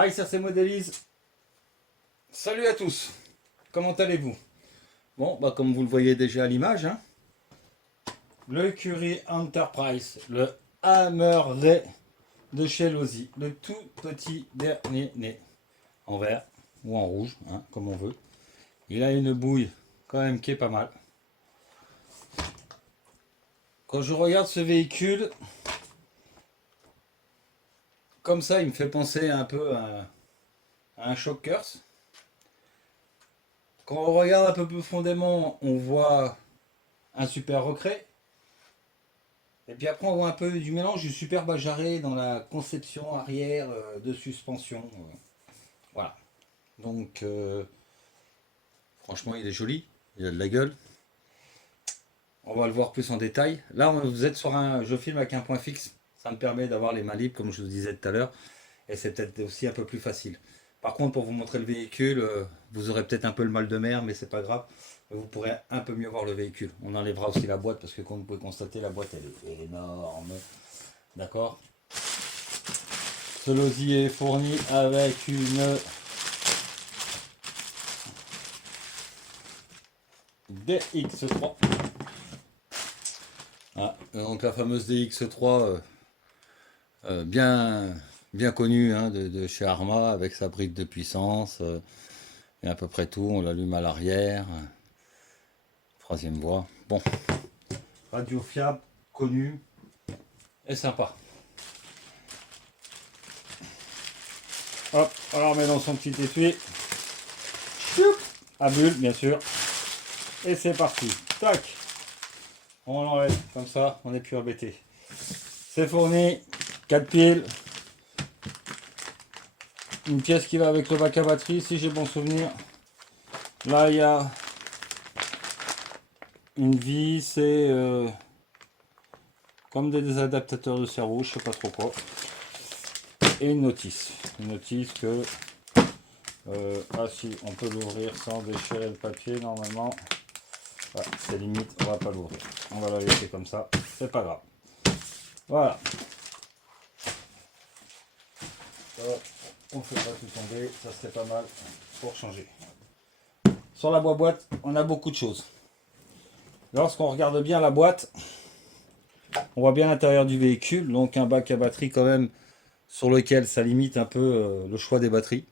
Hi, ça c'est Modélise. Salut à tous. Comment allez-vous? Bon, bah comme vous le voyez déjà à l'image, hein, le Curie Enterprise, le Hammer Ray de chez Losi, le tout petit dernier né, en vert ou en rouge, hein, comme on veut. Il a une bouille quand même qui est pas mal. Quand je regarde ce véhicule, comme ça, il me fait penser un peu à un Shockers. Quand on regarde un peu plus profondément, on voit un super recré. Et puis après, on voit un peu du mélange du super Bajaré dans la conception arrière de suspension. Voilà. Donc, franchement, il est joli. Il a de la gueule. On va le voir plus en détail. Là, vous êtes sur un. Je filme avec un point fixe. Ça me permet d'avoir les mains libres, comme je vous disais tout à l'heure. Et c'est peut-être aussi un peu plus facile. Par contre, pour vous montrer le véhicule, vous aurez peut-être un peu le mal de mer, mais c'est pas grave. Vous pourrez un peu mieux voir le véhicule. On enlèvera aussi la boîte parce que, comme vous pouvez constater, la boîte elle est énorme. D'accord. Ce Losi est fourni avec une DX3. Ah, donc la fameuse DX3 bien connue, hein, de chez Arma avec sa brique de puissance et à peu près tout. On l'allume à l'arrière. Troisième voie. Bon, radio fiable, connu et sympa. Hop, alors on met dans son petit étui. Choup, à bulle, bien sûr. Et c'est parti. Tac. On l'enlève comme ça, on n'est plus embêté. C'est fourni, 4 piles. Une pièce qui va avec le bac à batterie, si j'ai bon souvenir. Là, il y a une vis et comme des adaptateurs de cerveau, je sais pas trop quoi. Et une notice. Une notice que ah si, on peut l'ouvrir sans déchirer le papier normalement. Ouais, c'est limite, on va pas l'ouvrir. On va la laisser comme ça, c'est pas grave. Voilà. On fait pas tout tomber, ça serait pas mal pour changer. Sur la boîte, on a beaucoup de choses. Lorsqu'on regarde bien la boîte, on voit bien l'intérieur du véhicule, donc un bac à batterie quand même sur lequel ça limite un peu le choix des batteries.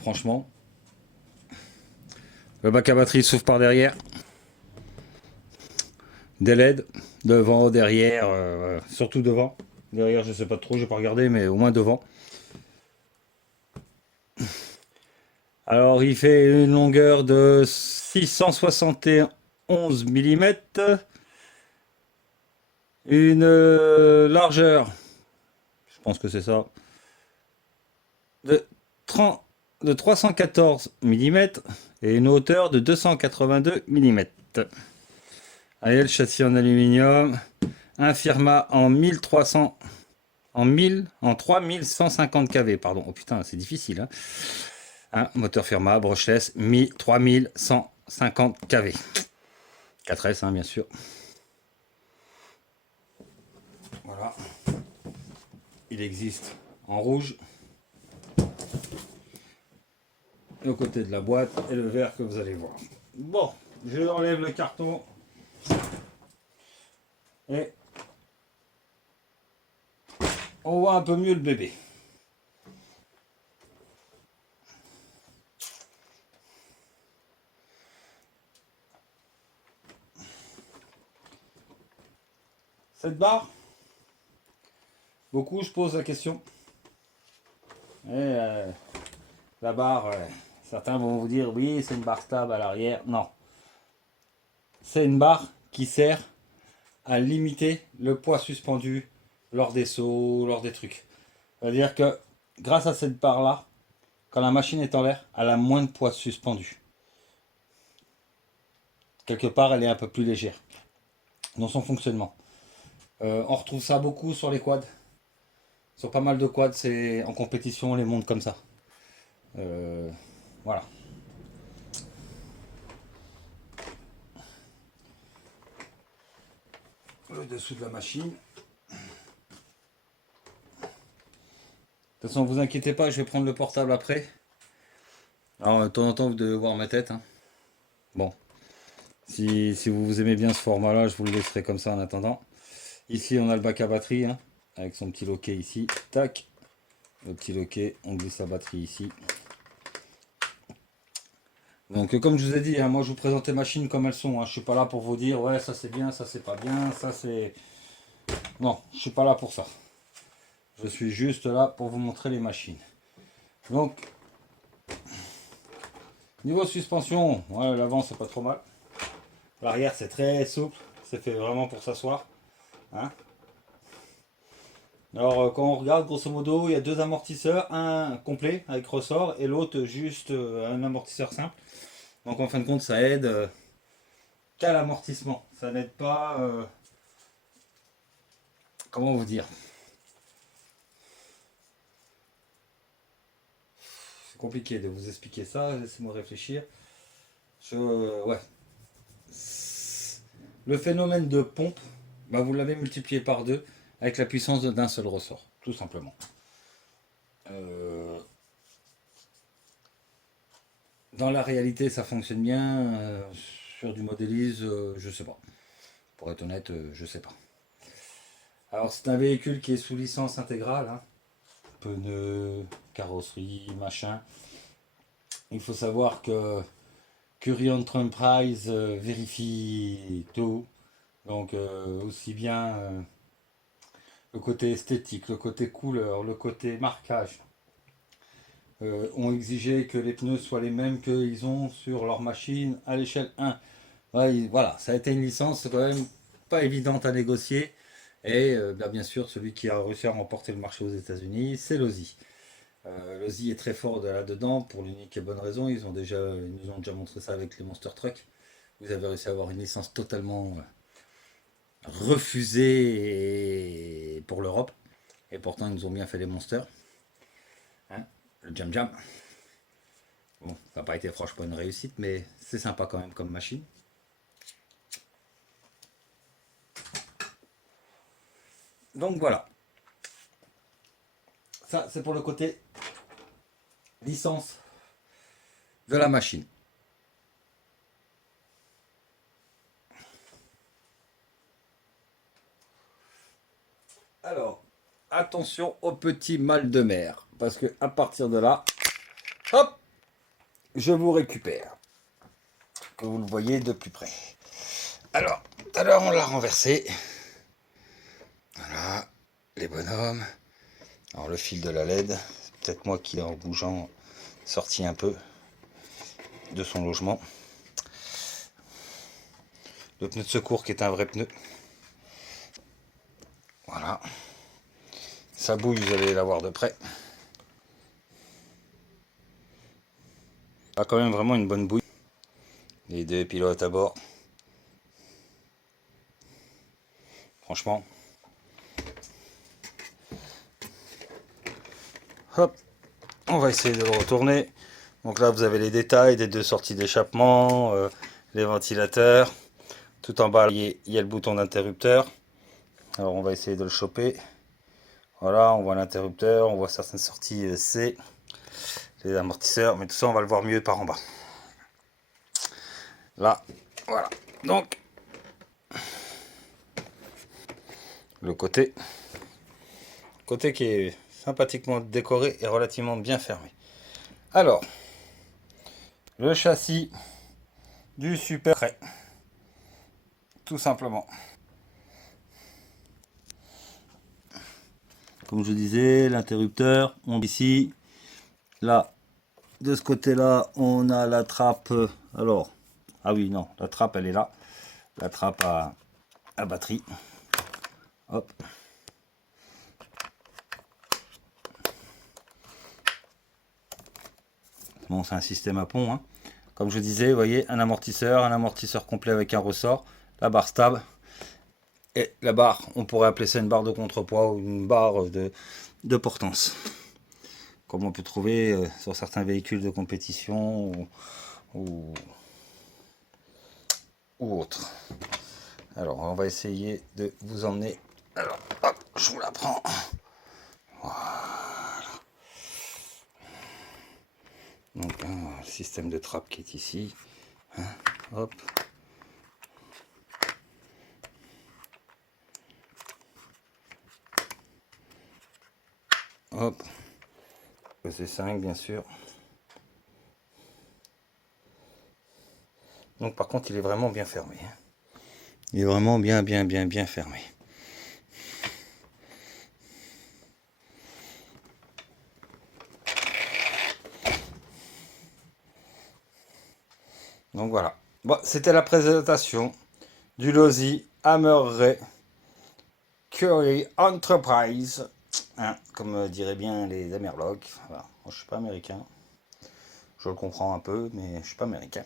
Franchement. Le bac à batterie s'ouvre par derrière. Des LED, devant, derrière, surtout devant. Derrière, je sais pas trop, j'ai pas regardé, mais au moins devant. Alors, il fait une longueur de 671 mm, une largeur, je pense que c'est ça, de 30, de 314 mm et une hauteur de 282 mm. Allez, le châssis en aluminium, un Firma en 1300, en 3150 kV, pardon. Oh putain, c'est difficile, hein. Moteur Firma, brushless, 3150 kV. 4S, hein, bien sûr. Voilà. Il existe en rouge. Au côté de la boîte et le vert que vous allez voir. Bon, je enlève le carton et on voit un peu mieux le bébé. Cette barre, beaucoup je pose la question. Et la barre, certains vont vous dire oui, c'est une barre stable à l'arrière. Non, c'est une barre qui sert à limiter le poids suspendu lors des sauts, lors des trucs. C'est-à-dire que grâce à cette barre-là, quand la machine est en l'air, elle a moins de poids suspendu. Quelque part, elle est un peu plus légère dans son fonctionnement. On retrouve ça beaucoup sur les quads. Sur pas mal de quads, c'est en compétition, on les monte comme ça. Voilà. Le dessous de la machine. De toute façon, vous inquiétez pas, je vais prendre le portable après. Alors, de temps en temps, vous devez voir ma tête, hein. Bon, si vous aimez bien ce format-là, je vous le laisserai comme ça en attendant. Ici, on a le bac à batterie, hein, avec son petit loquet ici. Tac, le petit loquet, on glisse la batterie ici. Donc, comme je vous ai dit, hein, moi je vous présente les machines comme elles sont, hein. Je suis pas là pour vous dire, ouais, ça c'est bien, ça c'est pas bien, ça c'est... Non, je suis pas là pour ça. Je suis juste là pour vous montrer les machines. Donc, niveau suspension, ouais, l'avant c'est pas trop mal. L'arrière c'est très souple, c'est fait vraiment pour s'asseoir, hein. Alors, quand on regarde, grosso modo, il y a deux amortisseurs, un complet avec ressort et l'autre juste un amortisseur simple. Donc, en fin de compte, ça aide qu'à l'amortissement. Ça n'aide pas. Comment vous dire? C'est compliqué de vous expliquer ça. Laissez-moi réfléchir. Ouais. Le phénomène de pompe, bah, vous l'avez multiplié par deux avec la puissance d'un seul ressort, tout simplement. Euh, Dans la réalité, ça fonctionne bien. Sur du modélise, je sais pas. Pour être honnête, je sais pas. Alors, c'est un véhicule qui est sous licence intégrale, hein. Pneus, carrosserie, machin. Il faut savoir que Current Enterprise vérifie tout. Donc, aussi bien le côté esthétique, le côté couleur, le côté marquage, ont exigé que les pneus soient les mêmes qu'ils ont sur leur machine à l'échelle 1. Ouais, voilà, ça a été une licence quand même pas évidente à négocier. Et bah, bien sûr, celui qui a réussi à remporter le marché aux États-Unis, c'est l'Audi. L'Audi est très fort là-dedans pour l'unique et bonne raison. Ils nous ont déjà montré ça avec les Monster Truck. Vous avez réussi à avoir une licence totalement refusée pour l'Europe. Et pourtant, ils nous ont bien fait les Monsters, hein, le Jam Jam. Bon, ça n'a pas été franchement une réussite, mais c'est sympa quand même comme machine. Donc voilà, ça c'est pour le côté licence de la machine. Alors, attention au petit mal de mer, parce que à partir de là, hop, je vous récupère, que vous le voyez de plus près. Alors, tout à l'heure on l'a renversé. Voilà, les bonhommes. Alors le fil de la LED, c'est peut-être moi qui l'ai en bougeant sorti un peu de son logement. Le pneu de secours qui est un vrai pneu. Voilà. Sa bouille, vous allez la voir de près. A quand même vraiment une bonne bouille. Les deux pilotes à bord. Franchement. Hop. On va essayer de le retourner. Donc là, vous avez les détails des deux sorties d'échappement, les ventilateurs. Tout en bas, il y a le bouton d'interrupteur. Alors on va essayer de le choper. Voilà, on voit l'interrupteur, on voit certaines sorties C, les amortisseurs, mais tout ça on va le voir mieux par en bas. Là, voilà. Donc, le côté qui est sympathiquement décoré et relativement bien fermé. Alors, le châssis du Super Ray, tout simplement. Comme je disais, l'interrupteur, on ici. Là, de ce côté-là, on a la trappe. Alors, ah oui, non, la trappe, elle est là. La trappe à batterie. Hop. Bon, c'est un système à pont, hein. Comme je disais, vous voyez, un amortisseur complet avec un ressort, la barre stable. Et la barre, on pourrait appeler ça une barre de contrepoids ou une barre de portance. Comme on peut trouver sur certains véhicules de compétition ou autres. Alors, on va essayer de vous emmener. Alors, hop, je vous la prends. Voilà. système de trappe qui est ici. Hein, hop. Hop. C'est 5 bien sûr. Donc par contre il est vraiment bien fermé. Il est vraiment bien fermé. Donc voilà. Bon, c'était la présentation du Losi Hammer Curry Enterprise. Hein, comme diraient bien les Amerlocs. Voilà. Moi, je suis pas américain. Je le comprends un peu, mais je suis pas américain.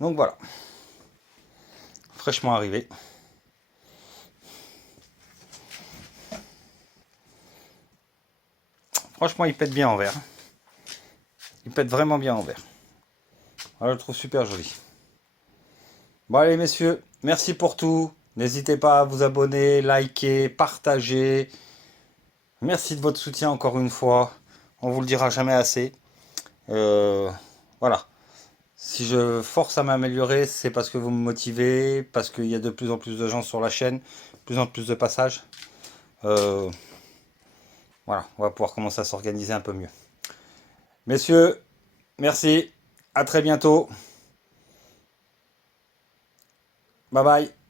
Donc voilà. Fraîchement arrivé. Franchement, il pète bien en verre. Il pète vraiment bien en verre. Je le trouve super joli. Bon allez messieurs, merci pour tout. N'hésitez pas à vous abonner, liker, partager. Merci de votre soutien encore une fois. On vous le dira jamais assez. Voilà. Si je force à m'améliorer, c'est parce que vous me motivez, parce qu'il y a de plus en plus de gens sur la chaîne, de plus en plus de passages. Voilà, on va pouvoir commencer à s'organiser un peu mieux. Messieurs, merci. À très bientôt. Bye bye.